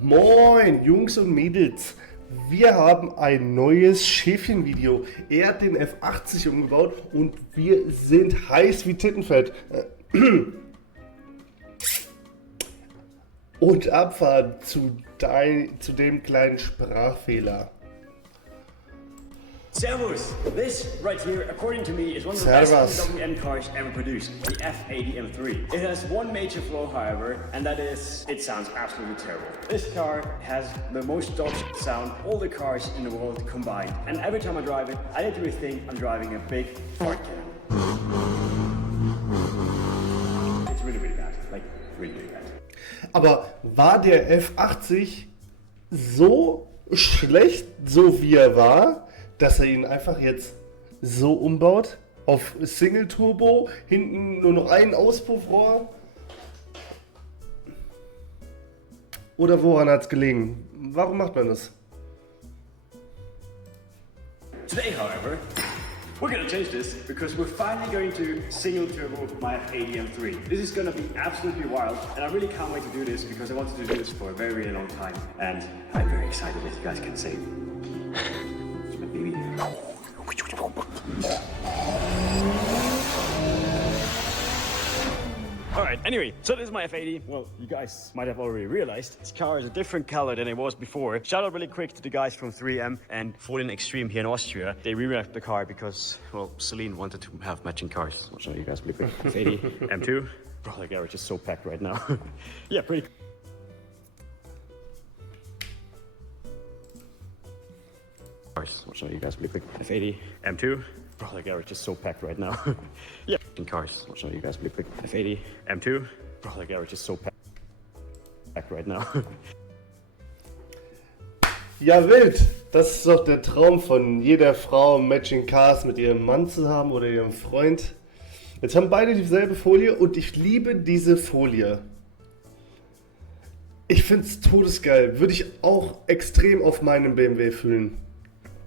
Moin Jungs und Mädels, wir haben ein neues Schäfchenvideo. Er hat den F80 umgebaut und wir sind heiß wie Tittenfett. Und Abfahrt zu dem kleinen Sprachfehler. Servus! This right here, according to me, is one of the Servus. best WM cars ever produced, the F80 M3. It has one major flaw, however, and that is, it sounds absolutely terrible. This car has the most dog sound all the cars in the world combined, and every time I drive it, I literally think I'm driving a big fart can. It's really, really bad. Like, really, really bad. Aber war der F80 so schlecht, so wie er war, dass er ihn einfach jetzt so umbaut? Auf Single Turbo, hinten nur noch ein Auspuffrohr? Oder woran hat es gelegen? Warum macht man das? Today, however, we're going to change this because we're finally going to single turbo my F80 M3. This is going to be absolutely wild, and I really can't wait to do this because I wanted to do this for a very, very long time, and I'm very excited, as you guys can see. It's my baby. Alright, anyway, so this is my F80. Well, you guys might have already realized, this car is a different color than it was before. Shout out really quick to the guys from 3M and Folien Extreme here in Austria. They rewrapped the car because, well, Celine wanted to have matching cars. I'll show you guys really quick. F80, M2. Bro, the garage is so packed right now. Yeah, pretty cool. I'll show you guys really quick. F80, M2. Bro, the garage is so packed right now. Yeah, in cars. I'll show you guys really quick. F80, M2. Bro, the garage is so packed right now. Ja, wild! Das ist doch der Traum von jeder Frau, Matching Cars mit ihrem Mann zu haben oder ihrem Freund. Jetzt haben beide dieselbe Folie und ich liebe diese Folie. Ich find's todesgeil. Würde ich auch extrem auf meinem BMW fühlen.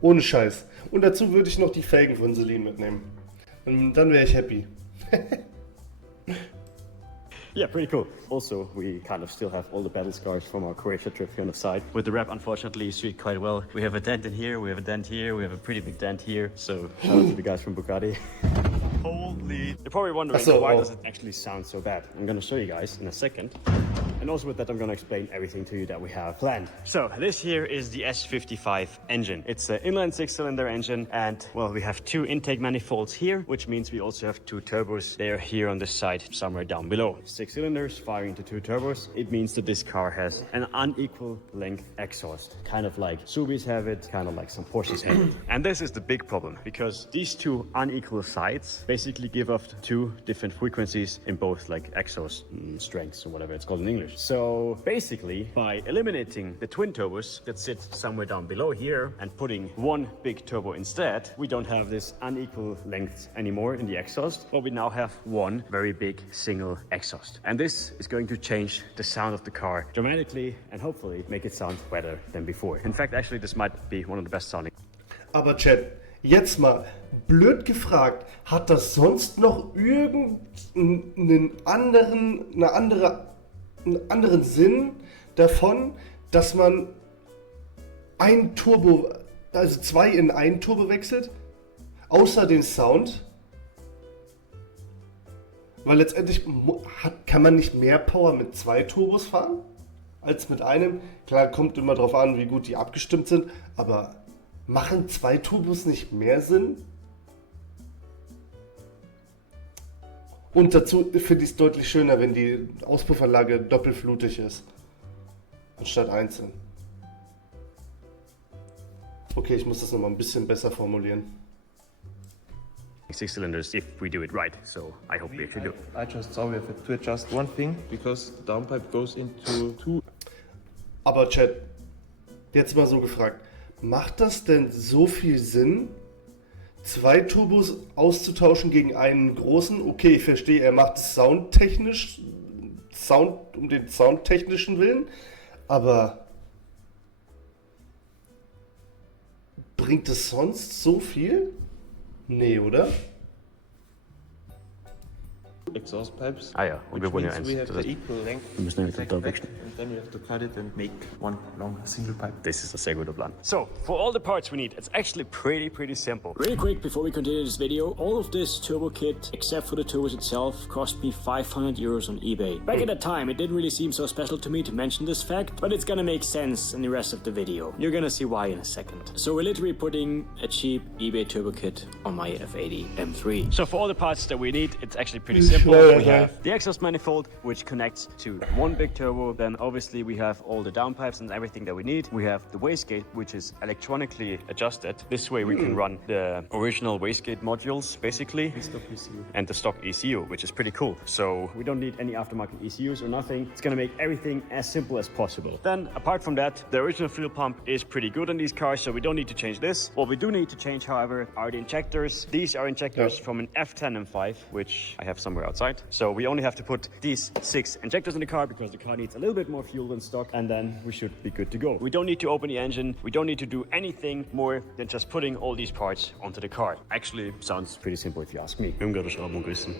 Ohne Scheiß. Und dazu würde ich noch die Felgen von Celine mitnehmen. Und dann wäre ich happy. Yeah, pretty cool. Also, we kind of still have all the battle scars from our Croatia trip here on the side. With the wrap, unfortunately, you see it quite well. We have a dent in here, we have a dent here, we have a pretty big dent here. So, shout out to the guys from Bugatti. Holy. You're probably wondering, why does it actually sound so bad? I'm gonna show you guys in a second. And also with that, I'm gonna explain everything to you that we have planned. So, this here is the S55 engine. It's an inline 6-cylinder engine, and, well, we have two intake manifolds here, which means we also have two turbos. They are here on this side, somewhere down below. 6 cylinders firing into two turbos. It means that this car has an unequal length exhaust. Kind of like Subis have it, kind of like some Porsches have it. And this is the big problem, because these two unequal sides basically give off two different frequencies in both like exhaust strengths or whatever it's called in English. So basically, by eliminating the twin turbos that sit somewhere down below here and putting one big turbo instead, we don't have this unequal length anymore in the exhaust, but we now have one very big single exhaust. And this is going to change the sound of the car dramatically and hopefully make it sound better than before. In fact, actually, this might be one of the best sounding. Aber Chat, jetzt mal, blöd gefragt, hat das sonst noch irgendeinen anderen Sinn davon, dass man ein Turbo, also zwei in ein Turbo wechselt, außer den Sound? Weil letztendlich kann man nicht mehr Power mit zwei Turbos fahren als mit einem. Klar, kommt immer drauf an, wie gut die abgestimmt sind, aber machen zwei Turbos nicht mehr Sinn? Und dazu finde ich es deutlich schöner, wenn die Auspuffanlage doppelflutig ist, anstatt einzeln. Okay, ich muss das nochmal ein bisschen besser formulieren. 6 cylinders if we do it right, so I hope we actually do. I just saw we have to adjust one thing because the downpipe goes into two. Aber Chat, jetzt mal so gefragt, macht das denn so viel Sinn, zwei Turbos auszutauschen gegen einen großen? Okay, ich verstehe, er macht es soundtechnisch, um den soundtechnischen Willen, aber bringt es sonst so viel? Nee, oder? exhaust pipes. Ah ja, und Which wir wollen ja means eins. we have Das the heißt, equal length. wir müssen nämlich back, da back, wechseln. and then we have to cut it and make one long single pipe. Das ist ein sehr guter Plan. So, for all the parts we need, it's actually pretty simple. Really quick before we continue this video, all of this turbo kit, except for the turbos itself, cost me 500 euros on eBay. Back at the time, it didn't really seem so special to me to mention this fact, but it's gonna make sense in the rest of the video. You're gonna see why in a second. So we're literally putting a cheap eBay turbo kit on my F80 M3. So for all the parts that we need, it's actually pretty simple. We have the exhaust manifold, which connects to one big turbo. Then obviously we have all the downpipes and everything that we need. We have the wastegate, which is electronically adjusted. This way we can run the original wastegate modules, basically, and the stock ECU, which is pretty cool. So we don't need any aftermarket ECUs or nothing. It's gonna make everything as simple as possible. Then apart from that, the original fuel pump is pretty good on these cars, so we don't need to change this. What we do need to change, however, are the injectors. These are injectors from an F10 M5, which I have somewhere outside. So we only have to put these 6 injectors in the car because the car needs a little bit more fuel than stock, and then we should be good to go. We don't need to open the engine. We don't need to do anything more than just putting all these parts onto the car. Actually, sounds pretty simple if you ask me.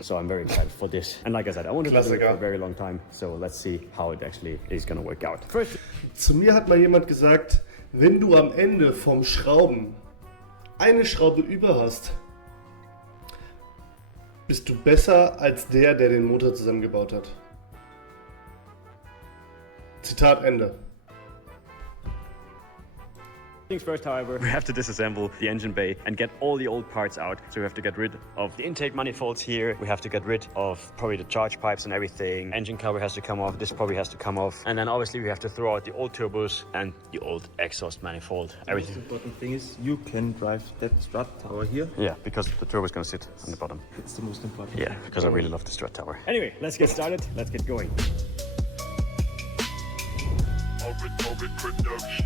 So I'm very excited for this. And like I said, I wanted to do it for a very long time. So let's see how it actually is gonna work out. First, Zu mir hat mal jemand gesagt, wenn du am Ende vom Schrauben eine Schraube über hast, bist du besser als der den Motor zusammengebaut hat. Zitat Ende. things first, however, we have to disassemble the engine bay and get all the old parts out. So we have to get rid of the intake manifolds here. We have to get rid of probably the charge pipes and everything. Engine cover has to come off. This probably has to come off. And then obviously we have to throw out the old turbos and the old exhaust manifold. Everything. The most important thing is you can drive that strut tower here. Yeah, because the turbo is going to sit on the bottom. That's the most important. Yeah, because I really love the strut tower. Anyway, let's get started. Let's get going. Orbit production.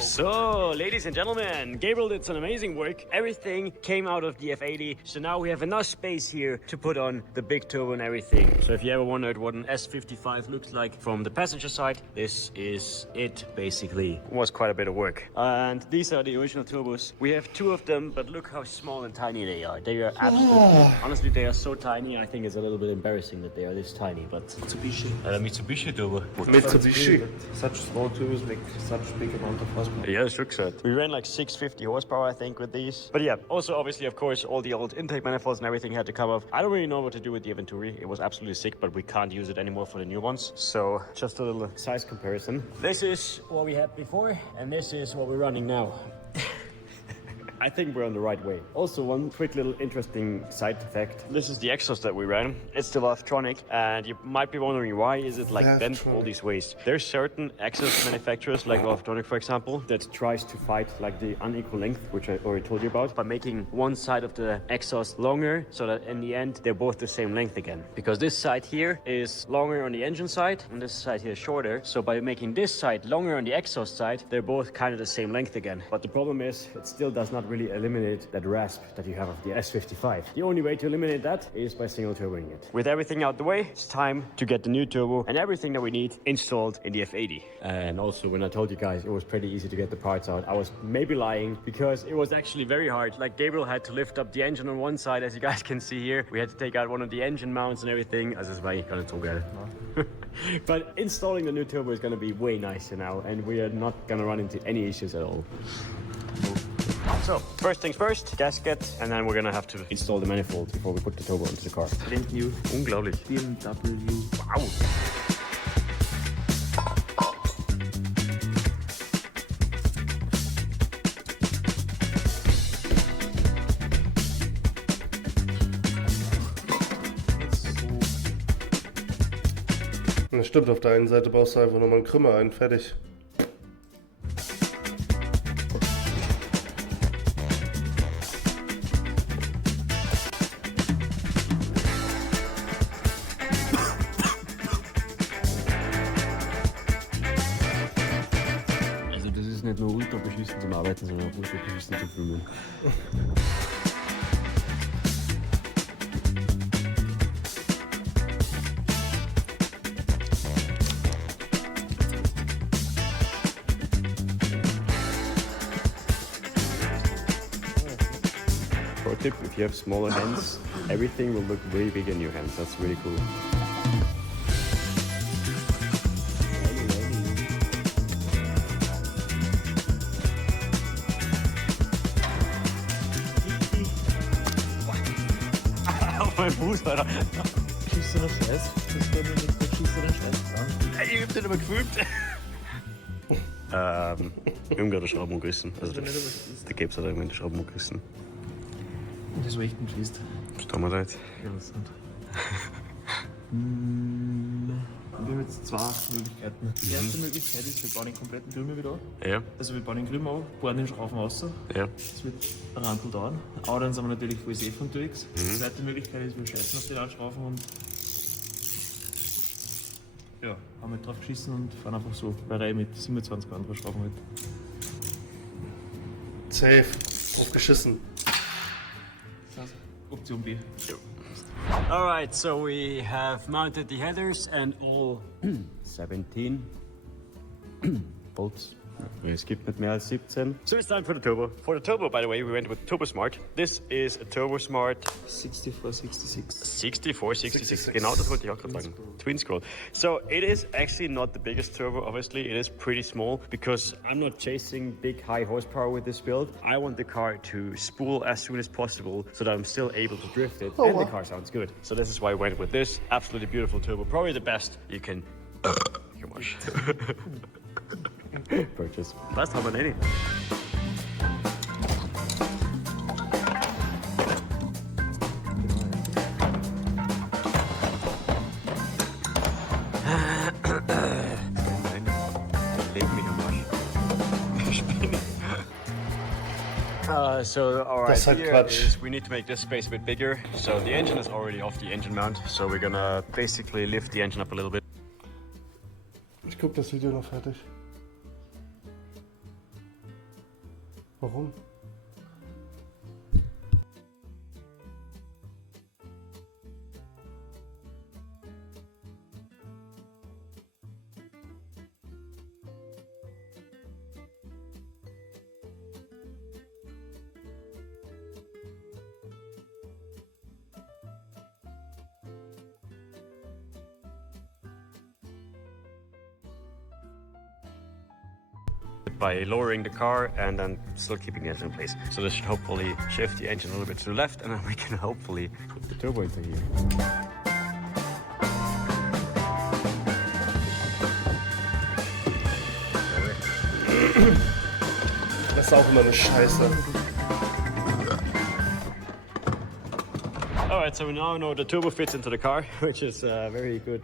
So, ladies and gentlemen, Gabriel did some amazing work. Everything came out of the F80. So now we have enough space here to put on the big turbo and everything. So if you ever wondered what an S55 looks like from the passenger side, this is it, basically. It was quite a bit of work. And these are the original turbos. We have 2 of them, but look how small and tiny they are. They are absolutely, honestly, they are so tiny. I think it's a little bit embarrassing that they are this tiny, but Mitsubishi turbo. Mitsubishi. Such small turbos make such big amount of horsepower. Yeah, it looks good. We ran like 650 horsepower, I think, with these. But yeah, also obviously, of course, all the old intake manifolds and everything had to come off. I don't really know what to do with the Aventuri. It was absolutely sick, but we can't use it anymore for the new ones. So just a little size comparison. This is what we had before, and this is what we're running now. I think we're on the right way. Also, one quick little interesting side fact. This is the exhaust that we ran. It's the Valvetronic, and you might be wondering why is it like bent all these ways. There's certain exhaust manufacturers, like Valvetronic for example, that tries to fight like the unequal length, which I already told you about, by making one side of the exhaust longer, so that in the end they're both the same length again. Because this side here is longer on the engine side, and this side here is shorter. So by making this side longer on the exhaust side, they're both kind of the same length again. But the problem is, it still does not really eliminate that rasp that you have of the S55. The only way to eliminate that is by single turboing it. With everything out the way, it's time to get the new turbo and everything that we need installed in the F80. And also, when I told you guys it was pretty easy to get the parts out, I was maybe lying, because it was actually very hard. Like, Gabriel had to lift up the engine on one side, as you guys can see here. We had to take out one of the engine mounts and everything. Also, es war gar nicht so geil. But installing the new turbo is going to be way nicer now, and we are not going to run into any issues at all. So, first things first, gasket, and then we're gonna have to install the manifold before we put the turbo into the car. Brand new Unglaublich. BMW. Wow. Das stimmt, auf der einen Seite baust du einfach nochmal einen Krümmer ein, fertig. Also das ist nicht nur ultra beschissen zum Arbeiten, sondern auch ultra beschissen zum Filmen. tip, if you have smaller hands, everything will look really big in your hands. That's really cool. Auf meinen Fuß, Alter. Beschissener Scheiß. Das war mir nicht beschissener Scheiß. Ich hab den aber gefilmt. Wir haben gerade eine Schrauben gerissen. Also der Gebs hat irgendwann die Schrauben gerissen. Und das war echt ein Twist. Was tun wir da jetzt? Ja, das sind. Wir haben jetzt zwei Möglichkeiten. Die erste Möglichkeit ist, wir bauen den kompletten Krümel wieder an. Ja. Also wir bauen den Krümel auf, bohren den Schrauben raus. Ja. Das wird ein Randl dauern. Aber dann sind wir natürlich voll safe unterwegs. Die zweite Möglichkeit ist, wir scheißen auf den Anschrauben und ja, haben halt drauf geschissen und fahren einfach so bei Reihe mit 27 anderen Schrauben mit. Safe. Aufgeschissen. Das heißt, Option B. Alright, so we have mounted the headers and all 17 bolts. Es gibt nicht mehr als 17. So it's time for the turbo. For the turbo, by the way, we went with Turbo Smart. This is a Turbo Smart 6466. 6466. Genau, das wollte ich auch gerade sagen. Twin scroll. So it is actually not the biggest turbo, obviously. It is pretty small because I'm not chasing big high horsepower with this build. I want the car to spool as soon as possible so that I'm still able to drift it. And the car sounds good. So this is why I went with this. Absolutely beautiful turbo. Probably the best you can purchase. Passt, haben wir nicht. So our idea is we need to make this space a bit bigger. So the engine is already off the engine mount. So we're gonna basically lift the engine up a little bit. Ich guck das Video noch fertig. Warum? By lowering the car and then still keeping the engine in place. So this should hopefully shift the engine a little bit to the left and then we can hopefully put the turbo into here. Das ist auch immer eine Scheiße. Alright, so we now know the turbo fits into the car, which is very good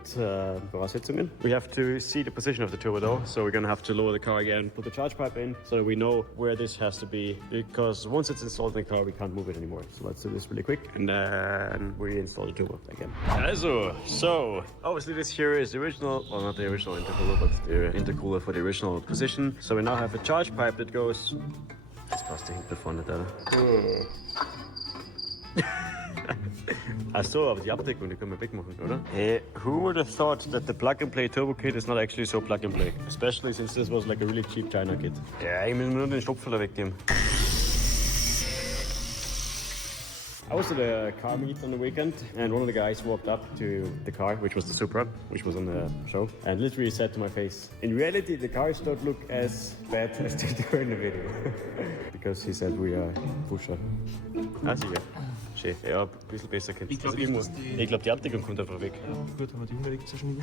Voraussetzungen. We have to see the position of the turbo though, so we're gonna have to lower the car again, put the charge pipe in, so that we know where this has to be, because once it's installed in the car, we can't move it anymore. So let's do this really quick, and then we install the turbo again. Also, so obviously this here is the original, well not the original intercooler, but the intercooler for the original position. So we now have a charge pipe that goes... Das passt da hinten vorne da. Ach so, aber die Abdeckung, die können wir wegmachen, oder? Hey, who would have thought that the plug-and-play turbo kit is not actually so plug-and-play? Especially since this was like a really cheap China kit. Ja, ich muss nur den Stopfler wegnehmen. I was at a car meet on the weekend and one of the guys walked up to the car, which was the Supra, which was on the show, and literally said to my face, in reality the cars don't look as bad as they do in the video. Because he said we are pusher. Ah, sicher. Schön. Ja, ein bisschen besser kennt Ich glaube, die Abdeckung kommt einfach weg. Ja, gut, haben wir die Umwelt zerschnitten.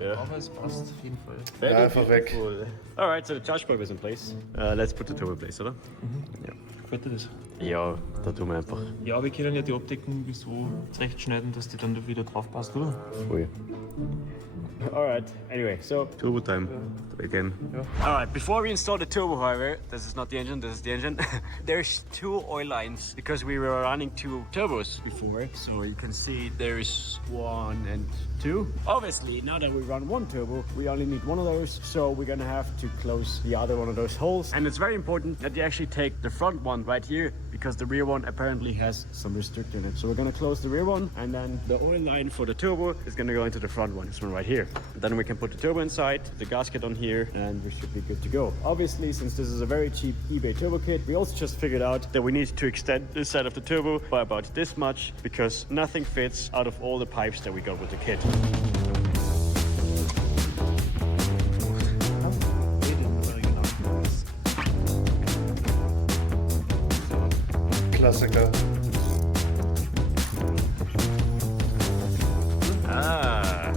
Ja. Aber es passt auf jeden Fall. Ja, einfach weg. Alright, so the charge pipe is in place. Let's put the turbo in place, oder? Ja. Gefällt dir das? Ja, da tun wir einfach. Ja, wir können ja die Abdeckung so zurechtschneiden, dass die dann wieder drauf passt, oder? Voll. Alright, anyway, so turbo time again. Yeah. Alright, before we install the turbo, however, this is not the engine, this is the engine. There's two oil lines because we were running two turbos before. So you can see there's 1 and 2. Obviously, now that we run one turbo, we only need one of those. So we're gonna have to close the other one of those holes. And it's very important that you actually take the front one right here because the rear one apparently has some restrictor in it. So we're gonna close the rear one, and then the oil line for the turbo is gonna go into the front one, this one right here. Then we can put the turbo inside, the gasket on here, and we should be good to go. Obviously, since this is a very cheap eBay turbo kit, we also just figured out that we need to extend this side of the turbo by about this much, because nothing fits out of all the pipes that we got with the kit. Klassiker. Ah.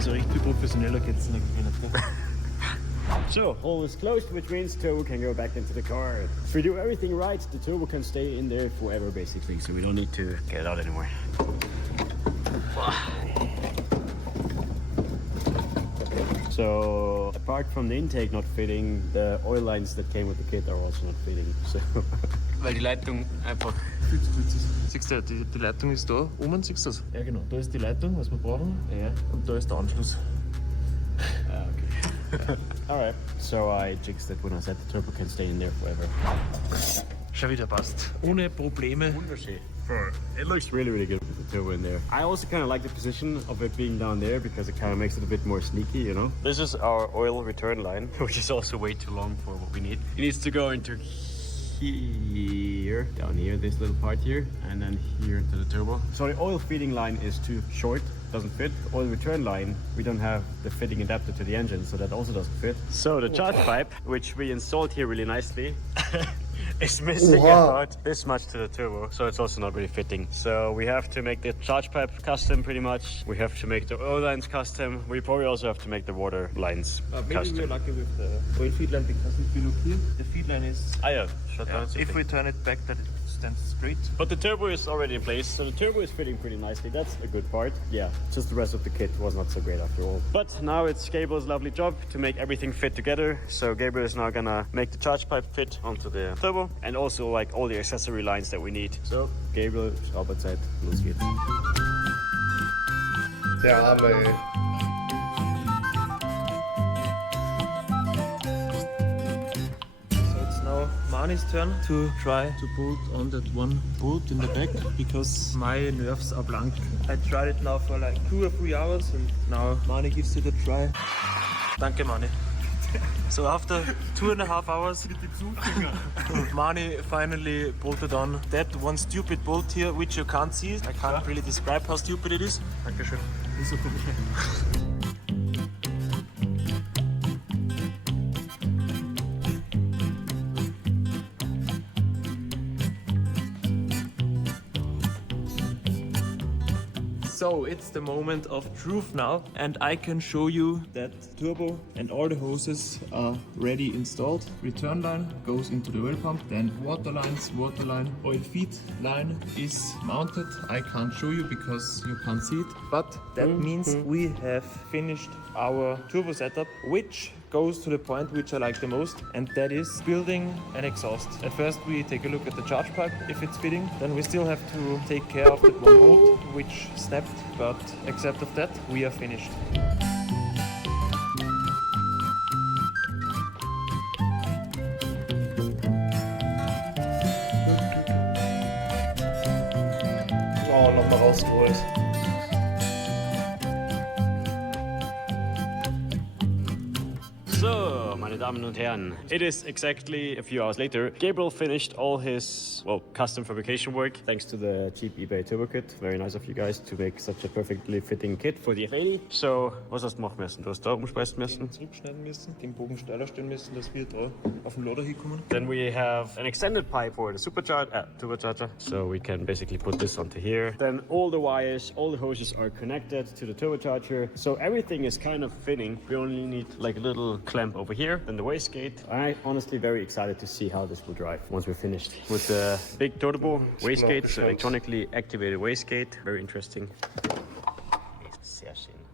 So richtig viel professioneller geht's nicht. So, hole is closed, which means turbo can go back into the car. If we do everything right, the turbo can stay in there forever, basically, so we don't need to get it out anymore. So, apart from the intake not fitting, the oil lines that came with the kit are also not fitting. So. Weil die Leitung einfach... Siehst du, die Leitung ist da oben, siehst du das? Ja genau, da ist die Leitung, was wir brauchen. Ja. Und da ist der Anschluss. Ah, okay. Alright, so I jigsed it when I said the turbo can stay in there forever. Schon wieder passt. Ohne Probleme. It looks really, really good with the turbo in there. I also kind of like the position of it being down there because it kind of makes it a bit more sneaky, you know? This is our oil return line, which is also way too long for what we need. It needs to go into here, down here, this little part here, and then here into the turbo. So the oil feeding line is too short, doesn't fit. The oil return line, we don't have the fitting adapter to the engine, so that also doesn't fit. So the charge pipe, which we installed here really nicely, is missing about this much to the turbo, so it's also not really fitting. So we have to make the charge pipe custom pretty much. We have to make the oil lines custom. We probably also have to make the water lines Maybe custom. we're lucky with the oil feed line, because if you look here, the feed line is... Ah yeah, shut down. If we turn it back, that it stands straight. But the turbo is already in place, so the turbo is fitting pretty nicely. That's a good part. Yeah, just the rest of the kit was not so great after all. But now it's Gabriel's lovely job to make everything fit together. So Gabriel is now gonna make the charge pipe fit onto the turbo, and also like all the accessory lines that we need. So Gabriel, Arbeitszeit, los geht's. Der Arme, ey. Now Mani's turn to try to bolt on that one bolt in the back, because my nerves are blank. I tried it now for like 2 or 3 hours, and now Mani gives it a try. Danke Mani. So after 2.5 hours, Mani finally bolted on that one stupid bolt here, which you can't see. I can't really describe how stupid it is. Dankeschön. Ist okay. So it's the moment of truth now, and I can show you that turbo and all the hoses are ready installed. Return line goes into the oil pump, then water line, oil feed line is mounted. I can't show you because you can't see it, but that means we have finished our turbo setup, which goes to the point which I like the most, and that is building an exhaust. At first we take a look at the charge pipe, if it's fitting. Then we still have to take care of that one bolt which snapped, but except of that, we are finished. Oh, nochmal rausgeholt. So, meine Damen und Herren, it is exactly a few hours later. Gabriel finished all his, well, custom fabrication work thanks to the cheap eBay turbo kit. Very nice of you guys to make such a perfectly fitting kit for the F80. So, was hast du machen müssen? Du hast da umschmeißen müssen. Zurückschneiden müssen, den Bogen steiler stellen müssen, dass wir da auf den Lader hinkommen. Then we have an extended pipe for the turbocharger, so we can basically put this onto here. Then all the wires, all the hoses are connected to the turbocharger, so everything is kind of fitting. We only need like a little clamp over here, then the wastegate. I'm honestly very excited to see how this will drive once we're finished. With the big turbo wastegate, so electronically activated wastegate, very interesting.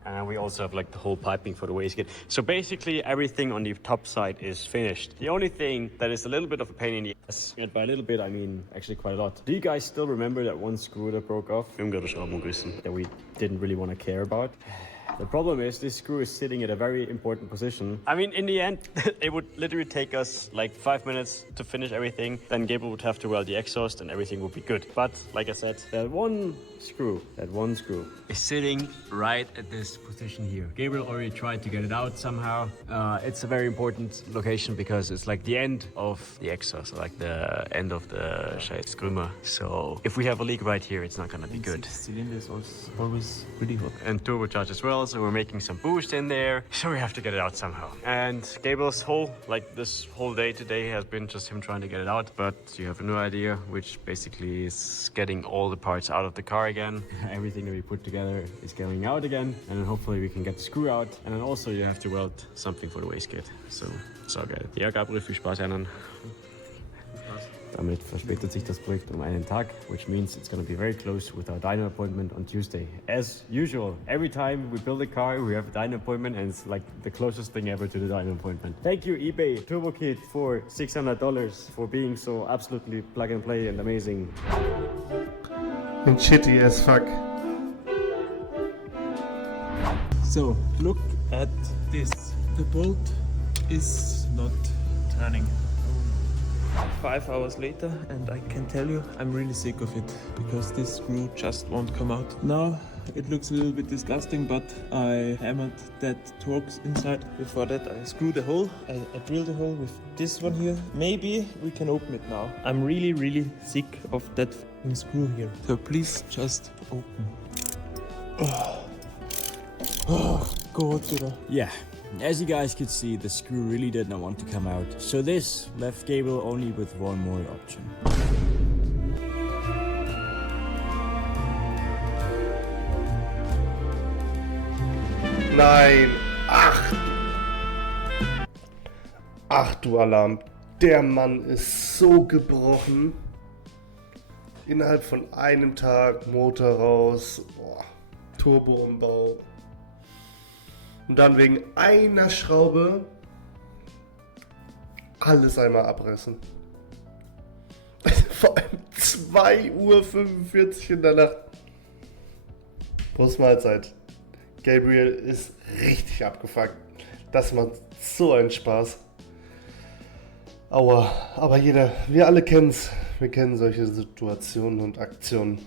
And we also have like the whole piping for the wastegate. So basically everything on the top side is finished. The only thing that is a little bit of a pain in the ass, and by a little bit I mean actually quite a lot. Do you guys still remember that one screw that broke off? That we didn't really want to care about? The problem is this screw is sitting at a very important position. I mean, in the end, it would literally take us like 5 minutes to finish everything. Then Gabriel would have to weld the exhaust and everything would be good. But like I said, that one screw is sitting right at this position here. Gabriel already tried to get it out somehow. It's a very important location because it's like the end of the exhaust, like the end of the Schrömer. So if we have a leak right here, it's not gonna be good. Cylinder is always pretty hot. And turbocharge as well, so we're making some boost in there, so we have to get it out somehow. And Gabriel's this whole day today has been just him trying to get it out, but you have no idea, which basically is getting all the parts out of the car again. Everything that we put together is going out again, and then hopefully we can get the screw out. And then also you have to weld something for the wastegate, so it's all good. Ja, Gabriel, viel Spaß, Janan. Damit verspätet sich das Projekt um einen Tag, which means it's going to be very close with our dyno appointment on Tuesday. As usual, every time we build a car, we have a dyno appointment, and it's like the closest thing ever to the dyno appointment. Thank you, eBay Turbo Kit, for $600 for being so absolutely plug and play and amazing. And shitty as fuck. So, look at this. The bolt is not turning. 5 hours later, and I can tell you I'm really sick of it because this screw just won't come out. Now it looks a little bit disgusting, but I hammered that Torx inside. Before that I screwed the hole. I drilled a hole with this one here. Maybe we can open it now. I'm really sick of that screw here. So please just open. Oh God, Yeah, as you guys could see, the screw really did not want to come out, so this left Gabriel only with one more option. Nein! Ach du Alarm. Der Mann ist so gebrochen. Innerhalb von einem Tag Motor raus. Boah. Turbo-Umbau. Und dann wegen einer Schraube alles einmal abreißen. Vor allem 2:45 Uhr in der Nacht. Prost Mahlzeit. Gabriel ist richtig abgefuckt. Das macht so einen Spaß. Aua, aber wir alle kennen's. Wir kennen solche Situationen und Aktionen.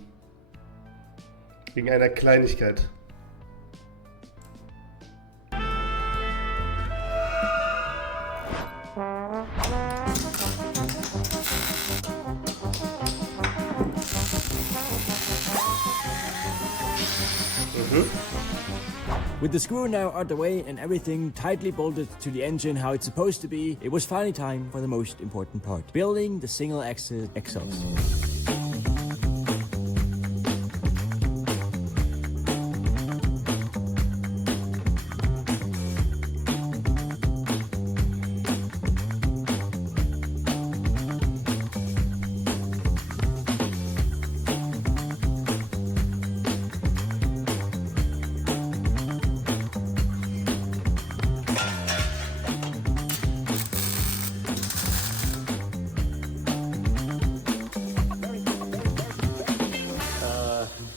Wegen einer Kleinigkeit. With the screw now out the way and everything tightly bolted to the engine how it's supposed to be, it was finally time for the most important part, building the single-axis exhaust.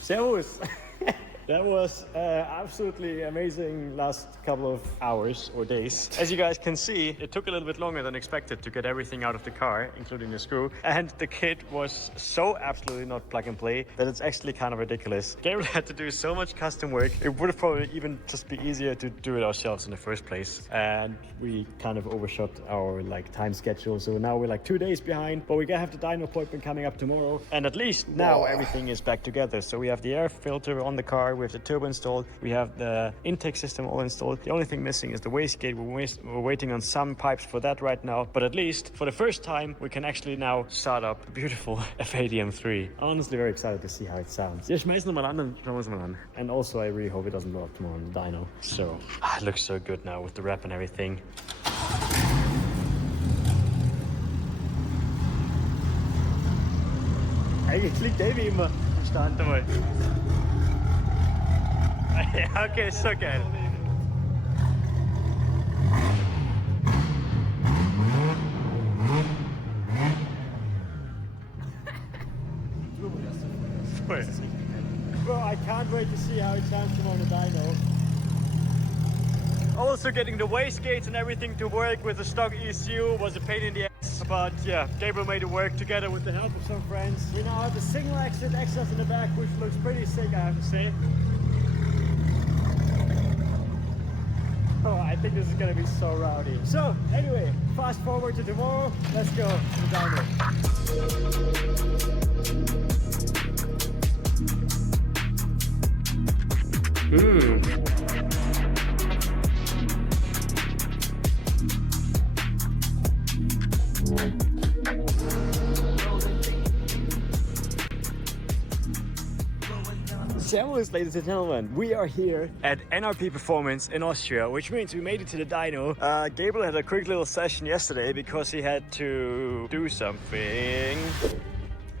Servus! That was absolutely amazing last couple of hours or days. As you guys can see, it took a little bit longer than expected to get everything out of the car, including the screw. And the kit was so absolutely not plug and play that it's actually kind of ridiculous. Gabriel had to do so much custom work. It would have probably even just be easier to do it ourselves in the first place. And we kind of overshot our time schedule. So now we're 2 days behind, but we have the dyno appointment coming up tomorrow. And at least now everything is back together. So we have the air filter on the car, we have the turbo installed, we have the intake system all installed. The only thing missing is the wastegate. We're waiting on some pipes for that right now, but at least for the first time we can actually now start up the beautiful F80 M3. Honestly very excited to see how it sounds. Ja, schmeiß nochmal an, dann schauen wir es mal an. And also I really hope it doesn't blow up tomorrow on the dyno. So, it looks so good now with the wrap and everything. Eigentlich liegt Davy immer am Stand dabei. Ja, okay, ist so geil. Voll. Bro, I can't wait to see how it sounds tomorrow on the dyno. Also getting the wastegates and everything to work with the stock ECU was a pain in the ass. But yeah, Gabriel made it work together with the help of some friends. We now have the single exit exhaust in the back, which looks pretty sick, I have to say. Oh, I think this is gonna be so rowdy. So, anyway, fast forward to tomorrow. Let's go to the dyno. Servus, ladies and gentlemen. We are here at NRP Performance in Austria, which means we made it to the dyno. Gabriel had a quick little session yesterday because he had to do something.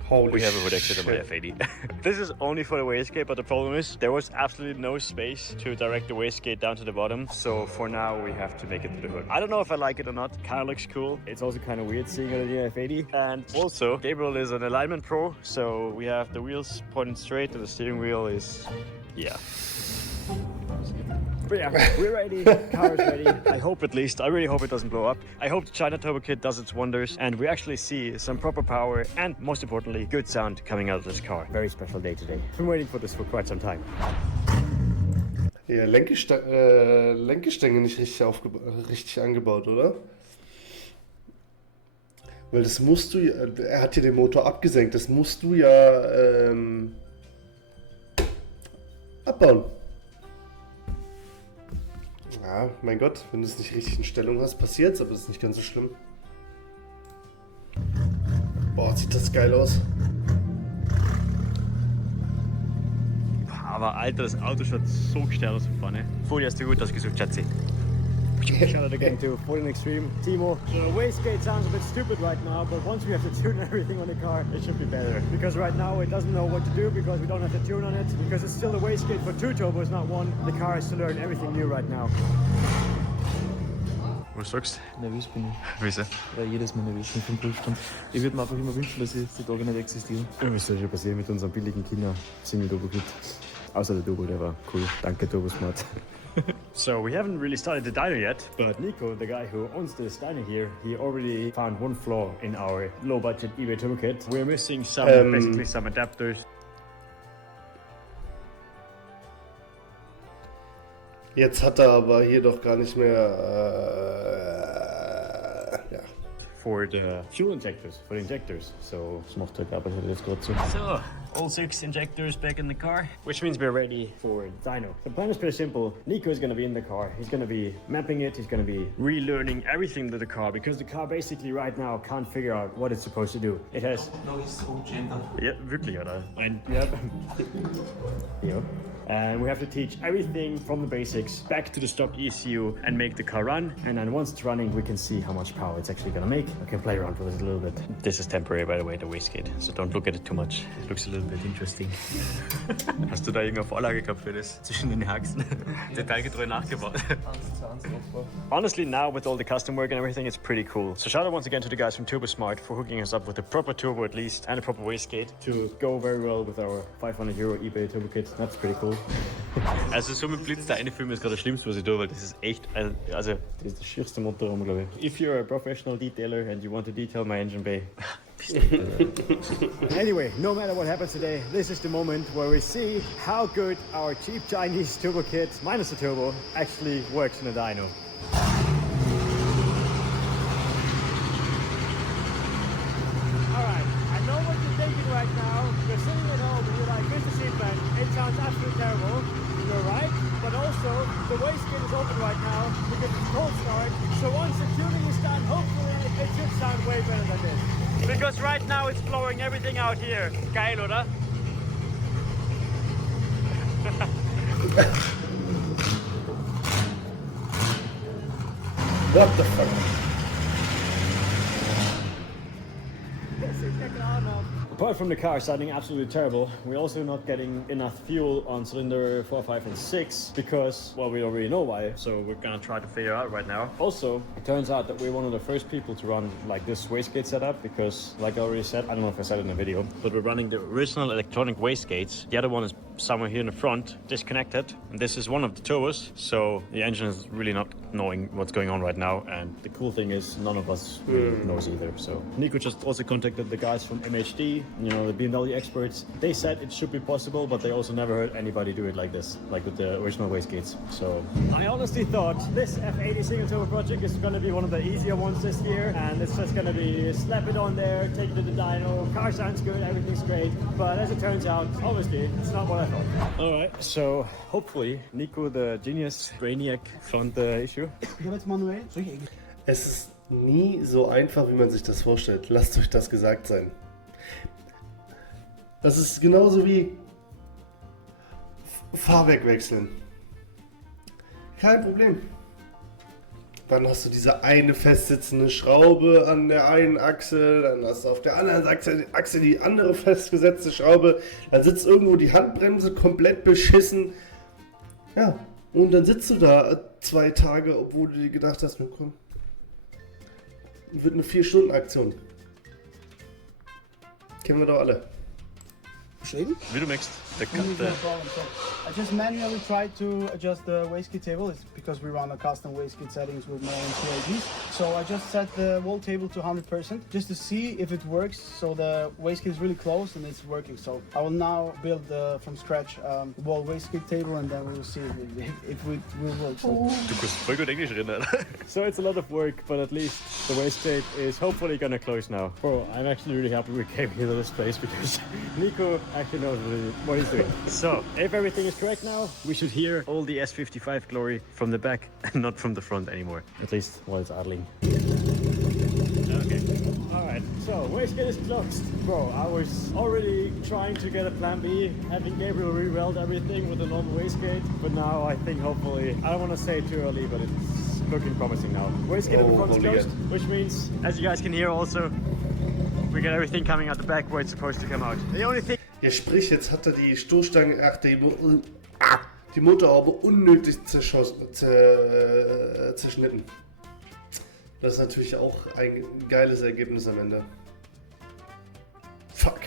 Holy we have a hood exit on my shit. F80. This is only for the wastegate, but the problem is there was absolutely no space to direct the wastegate down to the bottom. So for now, we have to make it to the hood. I don't know if I like it or not. Kind of looks cool. It's also kind of weird seeing it on the F80. And also, Gabriel is an alignment pro, so we have the wheels pointed straight and the steering wheel is, yeah. But yeah, we're ready, car is ready. I hope at least, I really hope it doesn't blow up. I hope the China Turbo Kit does its wonders and we actually see some proper power and most importantly, good sound coming out of this car. Very special day today. I've been waiting for this for quite some time. Ja, Lenkgestänge nicht richtig angebaut, oder? Weil das musst du, er hat hier den Motor abgesenkt, das musst du ja abbauen. Ja, mein Gott, wenn du es nicht richtig in Stellung hast, passiert's, aber es ist nicht ganz so schlimm. Boah, sieht das geil aus. Aber Alter, das Auto schaut so gestellt aus von vorne. Vorher hast du gut ausgesucht, Schatzi. Shout out again to Falling Extreme. Timo, the wastegate sounds a bit stupid right now, but once we have to tune everything on the car, it should be better. Because right now it doesn't know what to do because we don't have to tune on it. Because it's still a wastegate for 2 turbos, not 1. The car has to learn everything new right now. Was sagst du? Nervös bin ich. Wieso? Weil jedes Mal nervös bin vom Prüfstand. Ich würde mir einfach immer wünschen, dass jetzt die Tage nicht existieren. Was soll schon passieren mit unserem billigen Kinder-Single-Turbo-Kit? Außer der Turbo, der war cool. Danke, Turbo Smart. So we haven't really started the dyno yet, but Nico, the guy who owns this dyno here, he already found one flaw in our low-budget eBay turbo kit. We're missing some, basically some adapters. Jetzt hat er aber hier doch gar nicht mehr, ja. For the fuel injectors, for the injectors. So, das macht halt aber jetzt gerade so. So, all 6 injectors back in the car, which means we're ready for dyno. The plan is pretty simple. Nico is going to be in the car. He's going to be mapping it. He's going to be relearning everything to the car because the car basically right now can't figure out what it's supposed to do. It has... No, ist so gender. Ja, wirklich, oder? Yep. Yeah. And we have to teach everything from the basics back to the stock ECU and make the car run. And then once it's running, we can see how much power it's actually gonna make. I can play around with it a little bit. This is temporary, by the way, the wastegate. So don't look at it too much. It looks a little bit interesting. Hast du da irgendeine Vorlage gehabt für das? Zwischen den Haxen? Detailgetreu nachgebaut. Honestly, now with all the custom work and everything, it's pretty cool. So shout out once again to the guys from Turbo Smart for hooking us up with a proper turbo at least and a proper wastegate to go very well with our 500 euro eBay turbo kit. That's pretty cool. Also so mit Blitz, der eine Film ist gerade das Schlimmste, was ich tue, weil das ist echt, also das ist das schierste Motorraum, glaube ich. If you're a professional detailer and you want to detail my engine bay. Anyway, no matter what happens today, this is the moment where we see how good our cheap Chinese turbo kit, minus the turbo, actually works in a dyno. Alright, I know what you're thinking right now. You're sitting at home and you're like, Mr. Seatman, it sounds absolutely terrible. You're right, but also the wastegate is open right now because it's cold start. So once the tuning is done, hopefully it should sound way better than this. Because right now it's blowing everything out here. Geil, oder? What the fuck? Apart from the car sounding absolutely terrible, we're also not getting enough fuel on cylinder 4, 5 and 6 because, well, we already know why, so we're gonna try to figure out right now. Also, it turns out that we're one of the first people to run like this wastegate setup because, like I already said, I don't know if I said it in the video, but we're running the original electronic wastegates. The other one is somewhere here in the front disconnected, and this is one of the turbos, so the engine is really not knowing what's going on right now. And the cool thing is none of us really knows either. So Nico just also contacted the guys from MHD, you know, the BMW experts. They said it should be possible, but they also never heard anybody do it like this, like with the original wastegates. So I honestly thought this F80 single turbo project is going to be one of the easier ones this year, and it's just going to be slap it on there, take it to the dyno, car sounds good, everything's great. But as it turns out, obviously it's not what I thought. All right, so hopefully Nico, the genius brainiac, found the issue. Es ist nie so einfach, wie man sich das vorstellt. Lasst euch das gesagt sein. Das ist genauso wie Fahrwerk wechseln. Kein Problem. Dann hast du diese eine festsitzende Schraube an der einen Achse, dann hast du auf der anderen Achse die andere festgesetzte Schraube, dann sitzt irgendwo die Handbremse komplett beschissen. Ja, und dann sitzt du da 2 Tage, obwohl du dir gedacht hast, nun komm, wird eine 4-Stunden-Aktion. Kennen wir doch alle. Wie du möchtest. No problem. So I just manually tried to adjust the wastegate table. It's because we run a custom wastegate settings with my own CIGs. So I just set the wall table to 100% just to see if it works. So the wastegate is really close and it's working. So I will now build from scratch wall wastegate table, and then we will see if it will work. So. Du kannst voll gut Englisch reden, Alter. So it's a lot of work, but at least the wastegate is hopefully gonna close now. Bro, I'm actually really happy we came here to this place because Nico actually knows what he's doing. So, if everything is correct now, we should hear all the S55 glory from the back and not from the front anymore. At least while it's idling. Okay. Alright, so wastegate is closed. Bro, I was already trying to get a plan B, having Gabriel re-weld everything with a normal wastegate, but now I think hopefully, I don't want to say it too early, but it's looking promising now. Wastegate in the front is closed, which means, as you guys can hear also, we got everything coming out the back where it's supposed to come out. The only thing... Ja, sprich, jetzt hat er die Stoßstange, die Motorhaube unnötig zerschnitten. Das ist natürlich auch ein geiles Ergebnis am Ende. Fuck.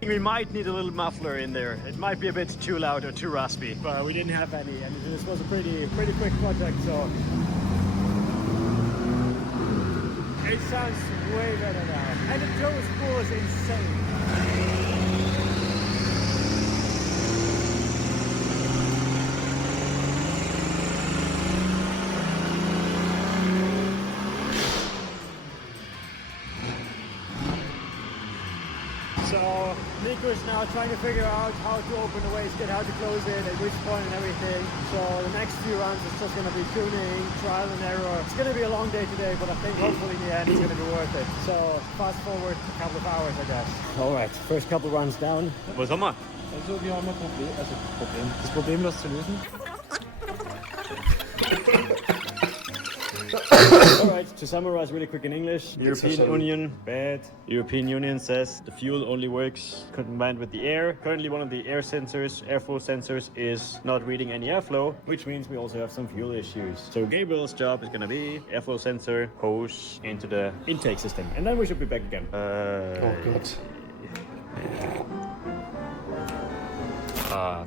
We might need a little muffler in there. It might be a bit too loud or too raspy. But we didn't have any, and this was a pretty quick project, so... It sounds way better now. And the turbo spool is insane. So Nico is now trying to figure out how to open the wastegate, how to close it, at which point and everything. So the next few rounds is just going to be tuning, trial and error. It's going to be a long day today, but I think hopefully in the end it's going to be worth it. So fast forward a couple of hours, I guess. Alright, first couple runs down. Was haben wir? Also wir haben ein Problem, das Problem, das zu lösen. Alright, to summarize really quick in English, European Union, bad. European Union says the fuel only works combined with the air. Currently one of the airflow sensors is not reading any airflow, which means we also have some fuel issues. So Gabriel's job is gonna be airflow sensor, hose into the intake system. And then we should be back again. Oh Gott.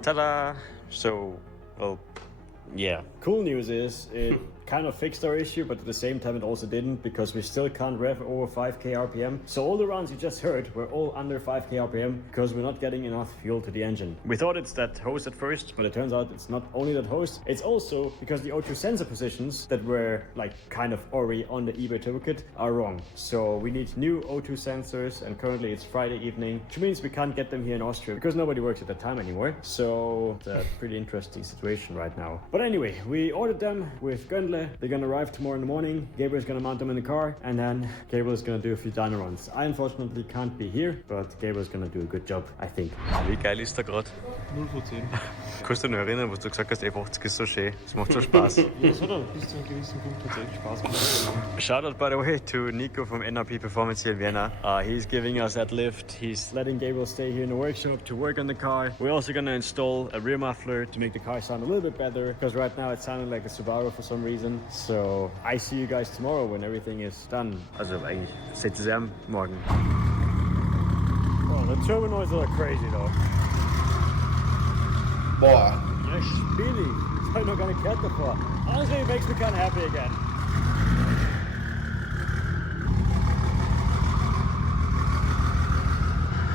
Ta-da! So, well, yeah. Cool news is it kind of fixed our issue, but at the same time it also didn't, because we still can't rev over 5k RPM. So all the runs you just heard were all under 5k RPM because we're not getting enough fuel to the engine. We thought it's that hose at first, but it turns out it's not only that hose, it's also because the O2 sensor positions that were like kind of already on the eBay turbo kit are wrong. So we need new O2 sensors, and currently it's Friday evening, which means we can't get them here in Austria because nobody works at that time anymore. So it's a pretty interesting situation right now. But anyway, we ordered them with Göndle. They're gonna arrive tomorrow in the morning. Gabriel's gonna mount them in the car, and then Gabriel's gonna do a few dyno runs. I unfortunately can't be here, but Gabriel's gonna do a good job, I think. Wie geil ist der gerade? 0 von 10. Kannst du dich noch erinnern, was du gesagt hast, F80 ist so schön. Es macht schon Spaß. Ja, es hat bis zu einem gewissen Punkt tatsächlich Spaß gemacht. Shout out, by the way, to Nico from NRP Performance here in Vienna. He's giving us that lift. He's letting Gabriel stay here in the workshop to work on the car. We're also gonna install a rear muffler to make the car sound a little bit better, because right now it's sounding like a Subaru for some reason. So I see you guys tomorrow when everything is done. Also eigentlich seht ihr am morgen. Oh, the turbo noise are crazy though. Boah. Yeah, spinning. I'm not gonna cut the floor. Honestly, it makes me kind of happy again.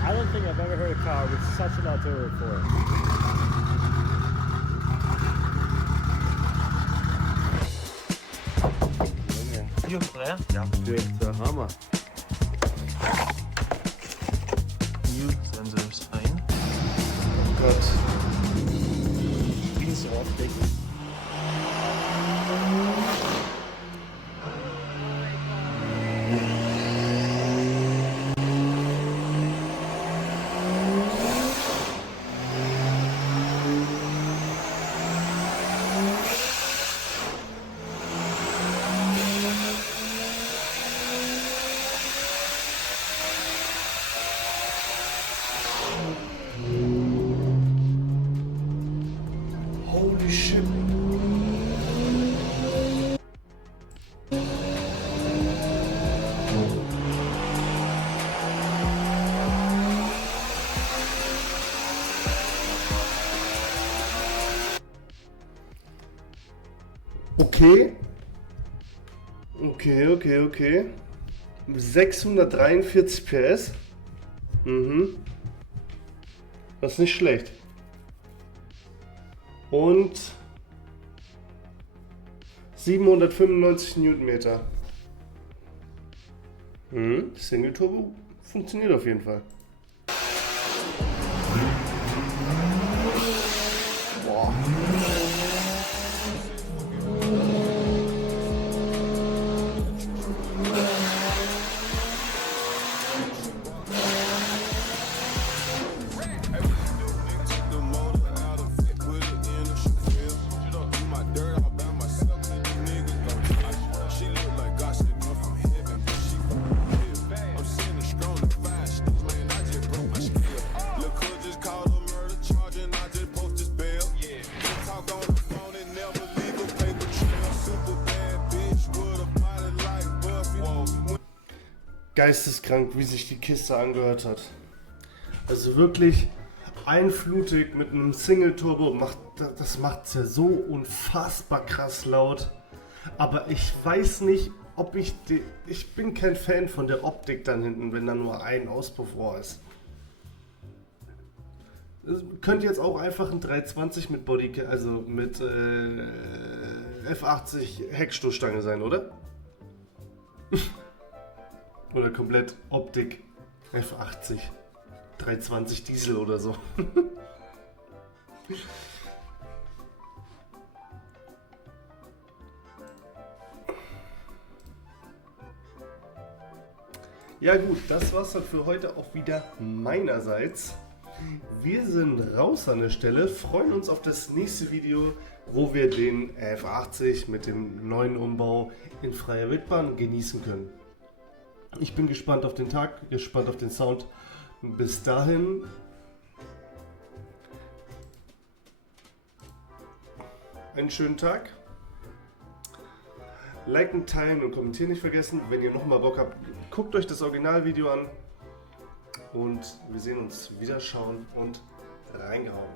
I don't think I've ever heard a car with such a loud turbo before. With the hammer. New sensors ein. Oh Gott. Wie ist so aufregend. Holy shit. Okay. Okay. 643 PS. Mhm. Das ist nicht schlecht. Und 795 Newtonmeter. Single Turbo funktioniert auf jeden Fall. Boah. Geisteskrank, wie sich die Kiste angehört hat. Also wirklich einflutig mit einem Single Turbo, das macht es ja so unfassbar krass laut. Aber ich weiß nicht, ob ich bin kein Fan von der Optik dann hinten, wenn da nur ein Auspuffrohr ist. Das könnte jetzt auch einfach ein 320 mit also mit F80 Heckstoßstange sein, oder? Oder komplett Optik F80 320 Diesel oder so. Ja gut, das war's dann für heute auch wieder meinerseits. Wir sind raus an der Stelle, freuen uns auf das nächste Video, wo wir den F80 mit dem neuen Umbau in freier Wildbahn genießen können. Ich bin gespannt auf den Tag, gespannt auf den Sound. Bis dahin. Einen schönen Tag. Liken, teilen und kommentieren nicht vergessen. Wenn ihr nochmal Bock habt, guckt euch das Originalvideo an. Und wir sehen uns wieder, schauen und reingehauen.